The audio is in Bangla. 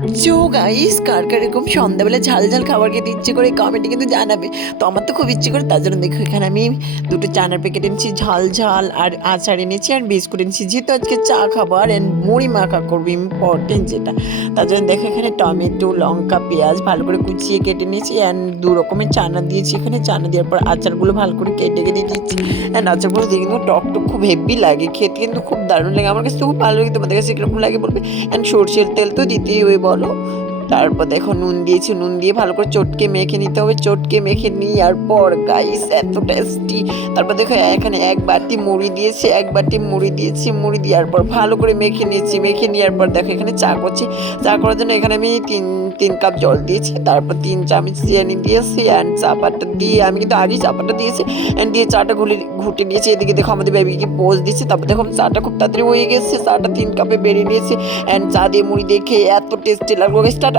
সো গাইস, কার কার এরকম সন্ধ্যাবেলা ঝাল ঝাল খাবার খেতে ইচ্ছে করে কমেন্টে কিন্তু জানাবে। তো আমার তো খুব ইচ্ছে করে, তার জন্য দেখো এখানে আমি দুটো চানার প্যাকেট এনেছি ঝাল ঝাল, আর আচার এনেছি আর বিস্কুট এনেছি, যেহেতু আজকে চা খাবার অ্যান্ড মুড়ি মাখা করবো ইম্পর্টেন্ট যেটা। তার জন্য দেখো এখানে টমেটো, লঙ্কা, পেঁয়াজ ভালো করে কুচিয়ে কেটে নিয়েছি অ্যান্ড দু রকমের চানা দিয়েছি। এখানে চানা দেওয়ার পর আচারগুলো ভালো করে কেটে কেটে দিচ্ছি অ্যান্ড আচারগুলো দিয়ে কিন্তু টক টক খুব হেভি লাগে খেতে, কিন্তু খুব দারুণ লাগে। আমার কাছে তো খুব ভালো লাগে, তোমাদের কাছে কীরকম লাগে বলবে। অ্যান্ড সরষের তেল তো দিতেই হবে বলো। তারপর দেখো নুন দিয়েছি, নুন দিয়ে ভালো করে চটকে মেখে নিতে হবে। চটকে মেখে নেওয়ার পর গাইস এত টেস্টি। তারপর দেখো এখানে এক বাটি মুড়ি দিয়েছি, এক বাটি মুড়ি দিয়েছি। মুড়ি দেওয়ার পর ভালো করে মেখে নিয়েছি। মেখে নেওয়ার পর দেখো এখানে চা করছি। চা করার জন্য এখানে আমি তিন তিন কাপ জল দিয়েছি, তারপর 3 চামচ চিনি দিয়েছি অ্যান্ড চাপাটা দিয়ে, আমি কিন্তু আগেই চাপাটা দিয়েছি অ্যান্ড দিয়ে চাটা ঘুটে নিয়েছি। এদিকে দেখো আমাদের বেবিকে পোজ দিচ্ছি। তারপর দেখো চাটা খুব তাড়াতাড়ি হয়ে গেছে। চাটা 3 কাপে বেরিয়ে নিয়েছি অ্যান্ড চা দিয়ে মুড়ি দিয়ে খেয়ে এত টেস্টি লাগলো। স্টার্ট।